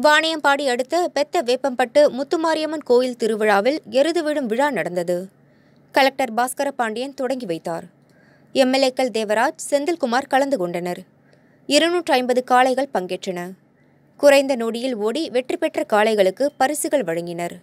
வாணியம்பாடி அடுத்த பெத்த வேப்பம்பட்டு முத்துமாரியம்மன் கோயில் திருவிழாவில் எருது விடும் விழா நடந்தது. கலெக்டர் பாஸ்கர பாண்டியன் தொடங்கி வைத்தார். எம்எல்ஏக்கள் தேவராஜ், செந்தில்குமார் கலந்து கொண்டனர். 250 காளைகள் பங்கேற்றன. குறைந்த நொடியில் ஓடி வெற்றி பெற்ற காளைகளுக்கு பரிசுகள் வழங்கினர்.